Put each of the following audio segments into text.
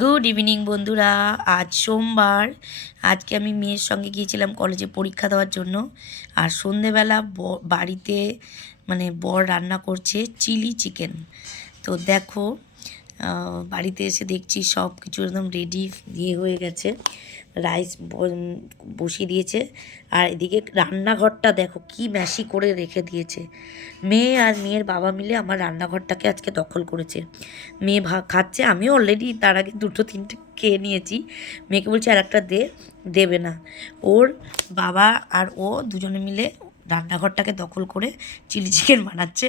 Good evening বন্ধুরা। আজ সোমবার। আজকে আমি মেয়ের সঙ্গে গিয়েছিলাম কলেজে পরীক্ষা দেওয়ার জন্য। আর সন্ধেবেলা বাড়িতে মানে বর রান্না করছে চিলি চিকেন। তো দেখো বাড়িতে এসে দেখছি সব কিছু একদম রেডি দিয়ে হয়ে গেছে। রাইস বসিয়ে দিয়েছে। আর এদিকে রান্নাঘরটা দেখো কি ম্যাশি করে রেখে দিয়েছে। মেয়ে আর মেয়ের বাবা মিলে আমার রান্নাঘরটাকে আজকে দখল করেছে। মেয়ে ভা, খাচ্ছে, আমিও অলরেডি তার আগে দুটো, তিনটে খেয়ে নিয়েছি। মেয়েকে বলছি, আর একটা দে, দেবে না। ওর বাবা আর ও দুজনে মিলে রান্নাঘরটাকে দখল করে চিলি চিকেন বানাচ্ছে।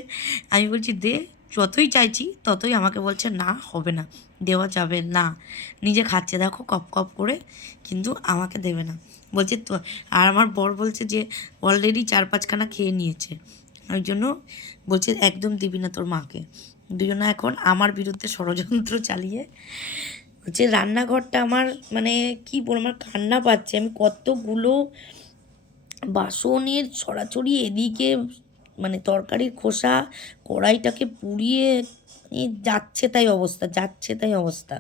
আমি বলছি, দে যতই চাইছি, ততই আমাকে বলছে, না, হবে না, দেওয়া যাবে না। নিজে খাচ্ছে, দেখো, কপ কপ করে কিন্তু আমাকে দেবে না। বলছে, তো আর আমার বর বলছে যে, অলরেডি চার পাঁচখানা খেয়ে নিয়েছে। ওই জন্য বলছে, একদম দিবি না তোর মাকে। দুজনে এখন আমার বিরুদ্ধে ষড়যন্ত্র চালিয়ে হচ্ছে রান্নাঘরটা আমার মানে কি বলব, আমার কান্না পাচ্ছে। আমি কতগুলো বাসনের ছড়াছড়ি এদিকে মানে তরকারির খোসা, কড়াইটাকে পুড়িয়ে যাচ্ছে তাই অবস্থা, যাচ্ছে তাই অবস্থা।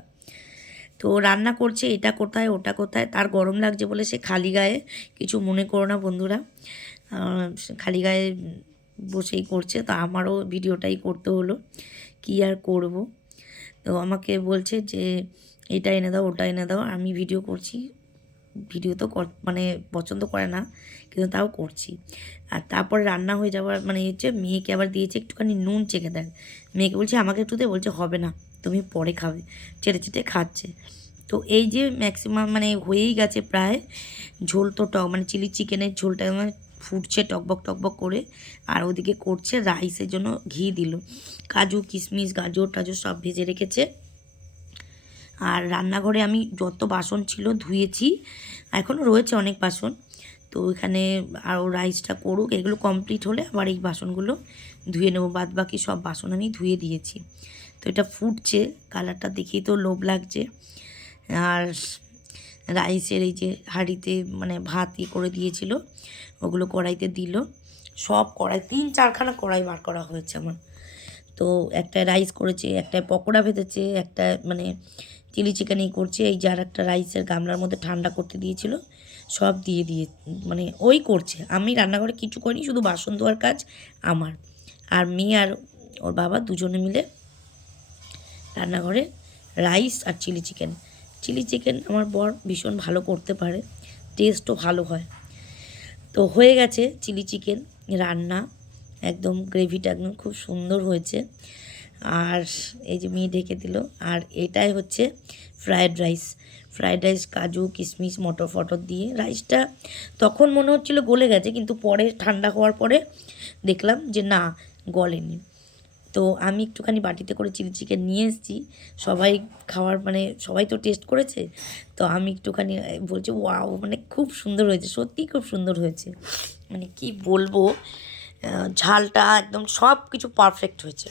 তো রান্না করছে এটা কোথায়, ওটা কোথায়, তার গরম লাগছে বলে সে খালি গায়ে, কিছু মনে করো না বন্ধুরা। খালি গায়ে বসেই করছে, তো আমারও ভিডিওটাই করতে হলো, কি আর করব। তো আমাকে বলছে যে, এটা এনে দাও, ওটা এনে দাও, আমি ভিডিও করছি। ভিডিও তো মানে পছন্দ করে না, কিন্তু তাও করছি। আর তারপরে রান্না হয়ে যাওয়ার মানে হচ্ছে মেয়েকে আবার দিয়েছে একটুখানি নুন চেখে দেন। মেয়েকে বলছে, আমাকে একটু দে। বলছে, হবে না, তুমি পরে খাবে। চেটে চেটে খাচ্ছে। তো এই যে ম্যাক্সিমাম মানে হয়েই গেছে প্রায়, ঝোল তো টক মানে চিলি চিকেনের ঝোলটা মানে ফুটছে টকবক টকবক করে, আর ওদিকে করছে রাইসের জন্য ঘি দিল। কাজু, কিশমিশ, গাজর, টাজর সব ভেজে রেখেছে। আর রান্নাঘরে আমি যত বাসন ছিল ধুয়েছি, এখনও রয়েছে অনেক বাসন। তো ওইখানে আরও রাইসটা করুক, এগুলো কমপ্লিট হলে আবার এই বাসনগুলো ধুয়ে নেব। বাদ বাকি সব বাসন আমি ধুয়ে দিয়েছি। তো এটা ফুটছে, কালারটা দেখেই তো লোভ লাগছে। আর রাইসের এই যে হাঁড়িতে মানে ভাত ইয়ে করে দিয়েছিল, ওগুলো কড়াইতে দিল। সব কড়াই, তিন চারখানা কড়াই বার করা হয়েছে আমার। তো একটা রাইস করেছে, একটা পকোড়া ভেজেছে, একটা মানে চিলি চিকেনই করছে। এই যার একটা রাইসের গামলার মধ্যে ঠান্ডা করতে দিয়েছিল, সব দিয়ে দিয়ে মানে ওই করছে। আমি রান্নাঘরে কিছু করিনি, শুধু বাসন ধোয়ার কাজ আমার। আর মেয়ে আর ওর বাবা দুজনে মিলে রান্নাঘরে রাইস আর চিলি চিকেন। চিলি চিকেন আমার বর ভীষণ ভালো করতে পারে, টেস্টও ভালো হয়। তো হয়ে গেছে চিলি চিকেন রান্না। একদম গ্রেভিটা একদম খুব সুন্দর হয়েছে। আর এই যে মেয়ে ঢেকে দিল। আর এটাই হচ্ছে ফ্রায়েড রাইস ফ্রায়েড রাইস কাজু কিশমিশ মটর ফটর দিয়ে রাইসটা তখন মনে হচ্ছিল গলে গেছে, কিন্তু পরে ঠান্ডা হওয়ার পরে দেখলাম যে না, গলেনি। তো আমি একটুখানি বাটিতে করে চিলি চিকেন নিয়ে এসেছি। সবাই খাওয়ার মানে সবাই তো টেস্ট করেছে। তো আমি একটুখানি বলছি, ওয়াও মানে খুব সুন্দর হয়েছে, সত্যিই খুব সুন্দর হয়েছে। মানে কি বলব? ঝালটা একদম সব কিছু পারফেক্ট হয়েছে।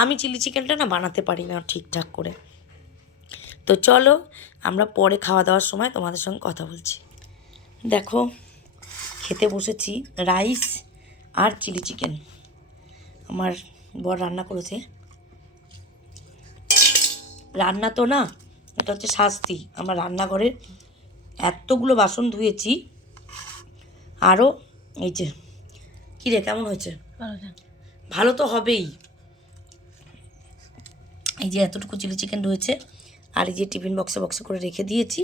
আমি চিলি চিকেনটা না বানাতে পারি না ঠিকঠাক করে। তো চলো, আমরা পরে খাওয়া দাওয়ার সময় তোমাদের সঙ্গে কথা বলছি। দেখো, খেতে বসেছি রাইস আর চিলি চিকেন আমার বর রান্না করেছে। রান্না তো না, এটা হচ্ছে শাস্তি। আমার রান্নাঘরের এতগুলো বাসন ধুয়েছি। আরও এই যে কী রে কেমন হয়েছে? ভালো তো হবেই। এই যে এতটুকু চিলি চিকেন রয়েছে আর এই যে টিফিন বক্সে বক্সে করে রেখে দিয়েছি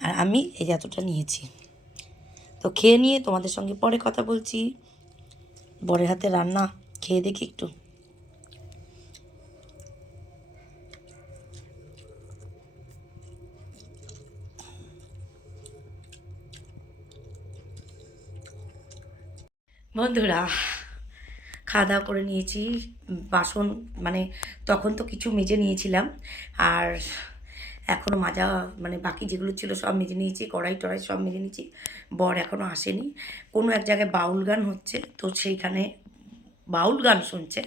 আর আমি এই যে এতটা নিয়েছি। তো খেয়ে নিয়ে তোমাদের সঙ্গে পরে কথা বলছি। বরের হাতে রান্না খেয়ে দেখি একটু। বন্ধুরা খাওয়া দাওয়া করে নিয়েছি, বাসন মানে তখন তো কিছু মেজে নিয়েছিলাম, আর এখনও মাজা মানে বাকি যেগুলো ছিল সব মেজে নিয়েছি, কড়াই টড়াই সব মেজে নিয়েছি, বর এখনও আসেনি। কোনো এক জায়গায় বাউল গান হচ্ছে, তো সেইখানে বাউল গান শুনছে।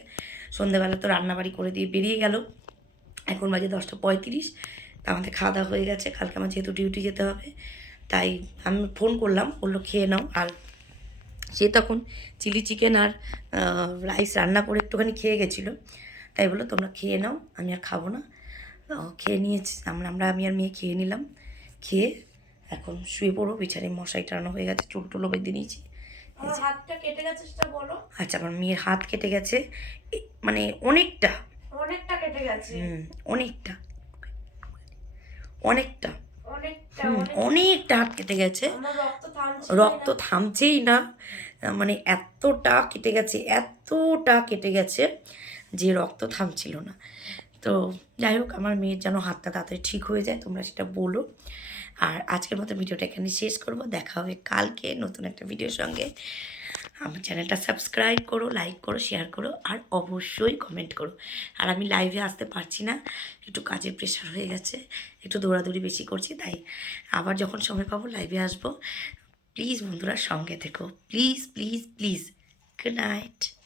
সন্ধেবেলা তো রান্নাবাড়ি করে দিয়ে বেরিয়ে গেল। এখন বাজে দশটা পঁয়ত্রিশ, তা আমাদের খাওয়া দাওয়া হয়ে গেছে, কালকে আমার যেহেতু ডিউটি যেতে হবে, তাই আমি ফোন করলাম, বলল খেয়ে নাও, আর সে তখন চিলি চিকেন আর রাইস রান্না করে একটুখানি খেয়ে গেছিল। তাই বলল তোমরা খেয়ে নাও আমি আর খাব না। খেয়ে নিয়েছি আমরা আমরা আমি আর মেয়ে খেয়ে নিলাম। খেয়ে এখন শুয়ে পড়ো বিছানায় মশাই টানানো হয়ে গেছে চুল টুলো বেঁধে নিয়েছি। হাতটা কেটে গেছে সেটা বলো। আচ্ছা আমার মেয়ের হাত কেটে গেছে। মানে অনেকটা। অনেকটা কেটে গেছে। হুম অনেকটা। অনেকটা। অনেকটা হাত কেটে গেছে। রক্ত থামছেই না। মানে এতটা কেটে গেছে এতটা কেটে গেছে যে রক্ত থামছিল না। তো যাই হোক আমার মেয়ের যেন হাতটা তাড়াতাড়ি ঠিক হয়ে যায় তোমরা সেটা বলো। আর আজকের মতো ভিডিওটা এখানে শেষ করব। দেখা হবে কালকে নতুন একটা ভিডিওর সঙ্গে। আমার চ্যানেলটা সাবস্ক্রাইব করো লাইক করো শেয়ার করো আর অবশ্যই কমেন্ট করো। আর আমি লাইভে আসতে পারছি না, একটু কাজের প্রেশার হয়ে গেছে, একটু দৌড়াদৌড়ি বেশি করছি, তাই আবার যখন সময় পাবো লাইভে আসব। প্লিজ বন্ধুরা সঙ্গে থেকো। Please please please good night